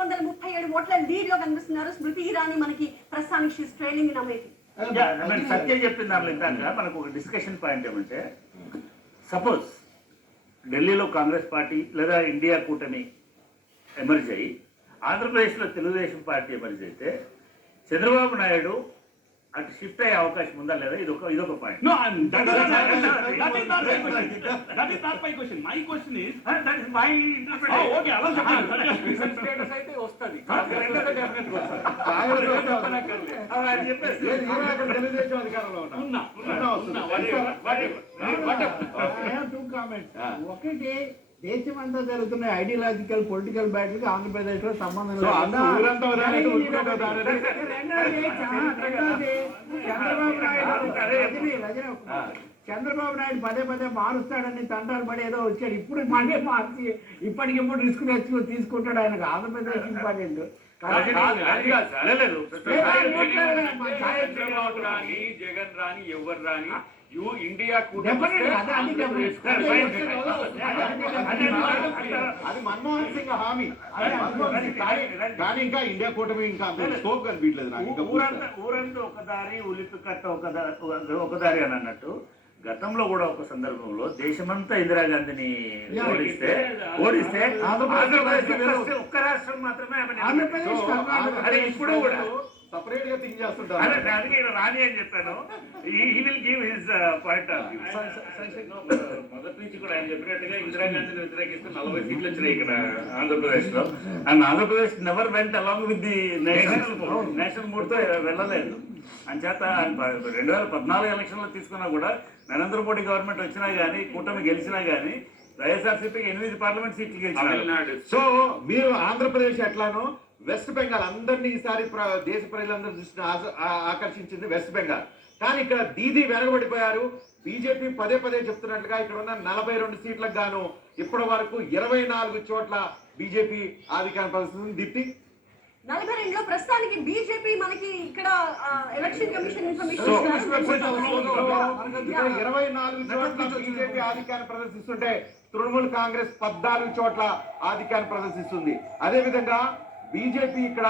వందల ముప్పై ఏడు ఓట్ల లీడ్లో కనిపిస్తున్నారు స్మృతి ఇరానీ మనకి ప్రస్తుతానికి షీస్ ట్రైలింగ్ ఇన్ నేను సత్యం చెప్పిన దాంట్లో ఇందాక మనకు ఒక డిస్కషన్ పాయింట్ ఏమంటే సపోజ్ ఢిల్లీలో కాంగ్రెస్ పార్టీ లేదా ఇండియా కూటమి ఎమర్జ్ అయ్యి ఆంధ్రప్రదేశ్లో తెలుగుదేశం పార్టీ ఎమర్జ్ అయితే చంద్రబాబు నాయుడు అటు షిఫ్ట్ అయ్యే అవకాశం ఉందా లేదా? ఇది ఒక ఇది ఒక పాయింట్ దట్ ఇస్ మై అలా చెప్పండి. స్టేటస్ అయితే వస్తుంది అది చెప్పేసి తెలుగుదేశం అధికారంలో ఉన్నా ఉన్నా, ఉన్నా, ఉన్నా, ఉన్నా, వస్తుంది. whatever. టూ ఒకటి దేశం అంతా జరుగుతున్న ఐడియాలజికల్ పొలిటికల్ బ్యాటిల్ ఆంధ్రప్రదేశ్లో సంబంధం చంద్రబాబు నాయుడు పదే పదే మారుస్తాడని తంటాలు పడి ఏదో వచ్చాడు. ఇప్పుడు మళ్ళీ మార్చి ఇప్పటికిప్పుడు రిస్క్ తెచ్చుకో తీసుకుంటాడు ఆయనకు ఆంధ్రప్రదేశ్ ఇంపార్టెంట్. చంద్రబాబు రాని జగన్ రాని ఎవరు రాని యు ఇండియా అదే, మన్మోహన్ సింగ్ హామీ. కానీ ఇంకా ఇండియా కూటమి ఇంకా స్కోప్ కనిపించలేదు నాకు. ఊరంతా ఊరంతా ఒక దారి ఉలిపి కట్ట ఒక దా- ఒక దారి అని అన్నట్టు. గతంలో కూడా ఒక సందర్భంలో దేశమంతా ఇందిరాగాంధీని ఓడిస్తే ఓడిస్తే ఆంధ్రప్రదేశ్ ఒక్క- రాష్ట్రం మాత్రమే ఇప్పుడు కూడా సపరేట్గా థింక్ అదే చేస్తుంటారు అందుకే ఈయన రాని అని చెప్పాను. He will give his point of view మొదటి నుంచి కూడా ఆయన చెప్పినట్టుగా ఇందిరాగాంధీని వ్యతిరేకిస్తే నలభై సీట్లు వచ్చినాయి ఇక్కడ ఆంధ్రప్రదేశ్లో and Andhra Pradesh never went along with the national national మూడ్తో వెళ్ళలేదు. అంచేత రెండు వేల పద్నాలుగు ఎలక్షన్లో తీసుకున్నా కూడా నరేంద్ర మోడీ గవర్నమెంట్ వచ్చినా గానీ కూటమి గెలిచినా గానీ వైఎస్ఆర్సీపీకి ఎనిమిది పార్లమెంట్ సీట్లు గెలిచినారు. సో మీరు ఆంధ్రప్రదేశ్ ఎట్లానో వెస్ట్ బెంగాల్ అందరినీ ఈసారి దేశ ప్రజలందరి దృష్టిని ఆకర్షించింది వెస్ట్ బెంగాల్. కానీ ఇక్కడ దీదీ వెనకబడిపోయారు. బీజేపీ పదే పదే చెప్తున్నట్లుగా ఇక్కడ ఉన్న నలభై రెండు సీట్లకు గాను ఇప్పటి వరకు ఇరవై నాలుగు చోట్ల బీజేపీ ఆధికారం ప్రదర్శిస్తుంది దీప్తి నలభై రెండులో ప్రస్తుతానికి బీజేపీ మనకి ఇక్కడ ఎలక్షన్ కమిషన్ ఇన్ఫర్మేషన్ ఇరవై నాలుగు చోట్ల బీజేపీ ఆధికారం ప్రదర్శిస్తుంటే తృణమూల్ కాంగ్రెస్ పద్నాలుగు చోట్ల ఆధికారం ప్రదర్శిస్తుంది. అదే విధంగా బీజేపీ ఇక్కడ